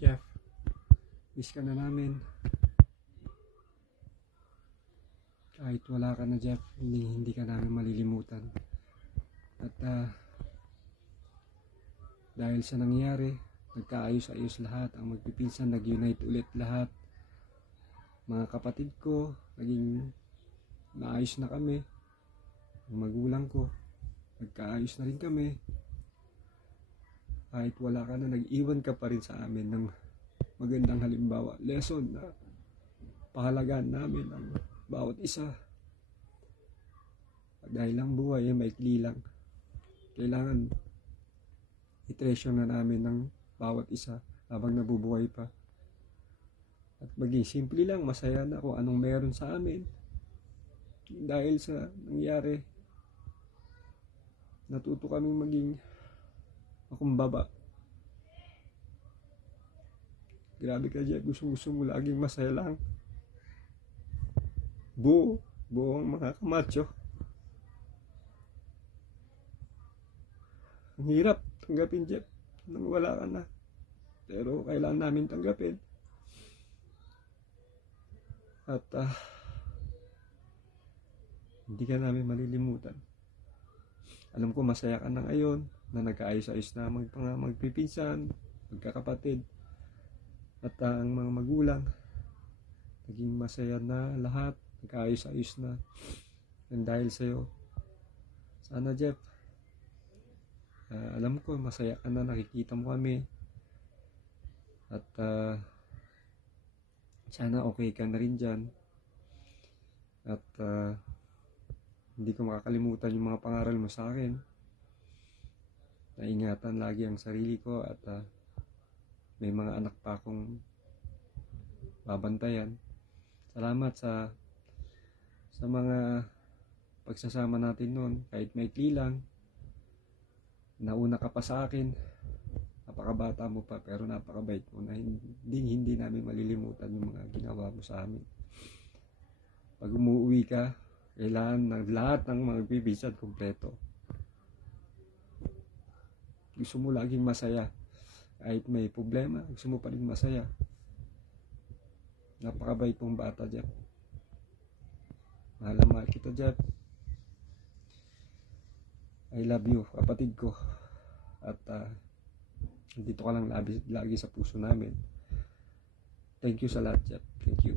Jeff, miss ka na namin. Kahit wala ka na, Jeff, hindi ka namin malilimutan. At dahil sa nangyari, nagkaayos-ayos lahat. Ang magpipinsan, nag-unite ulit lahat. Mga kapatid ko, naging naayos na kami. Ang magulang ko, nagkaayos na rin kami. Kahit wala ka na, nag-iwan ka pa rin sa amin ng magandang halimbawa, lesson na pahalagaan namin ang bawat isa. Dahil ang buhay ay maikli lang. Kailangan i-treasure na namin ng bawat isa habang nabubuhay pa. At maging simple lang, masaya na kung anong meron sa amin. Dahil sa nangyari, natuto kaming maging makumbaba. Grabe ka, Jeff. Gusto mo laging masaya lang. Buo ang mga kamacho. Ang hirap tanggapin, Jeff, nang wala ka na. Pero kailangan namin tanggapin. At hindi ka namin malilimutan. Alam ko masaya ka na ngayon na nagkaayos-ayos na magpipinsan, magkakapatid. At ang mga magulang, naging masaya na lahat, nagkaayos-ayos na. And dahil sa'yo, sana, Jeff, alam ko masaya ka na, nakikita mo kami. At sana okay ka na rin dyan. At hindi ko makakalimutan yung mga pangaral mo sa akin. Naingatan lagi ang sarili ko at may mga anak pa akong babantayan. Salamat sa mga pagsasama natin noon. Kahit maikli lang, nauna ka pa sa akin. Napakabata mo pa pero napakabait mo na hindi namin malilimutan yung mga ginawa mo sa amin. Pag umuwi ka, kailangan ng lahat ng mga bibisad kompleto. Gusto mo laging masaya. Kahit may problema, gusto mo pa rin masaya. Napakabait mong bata, Jeff. Mahal na mahal kita, Jeff. I love you, kapatid ko. At dito ka lang lagi sa puso namin. Thank you sa lahat, Jeff. Thank you.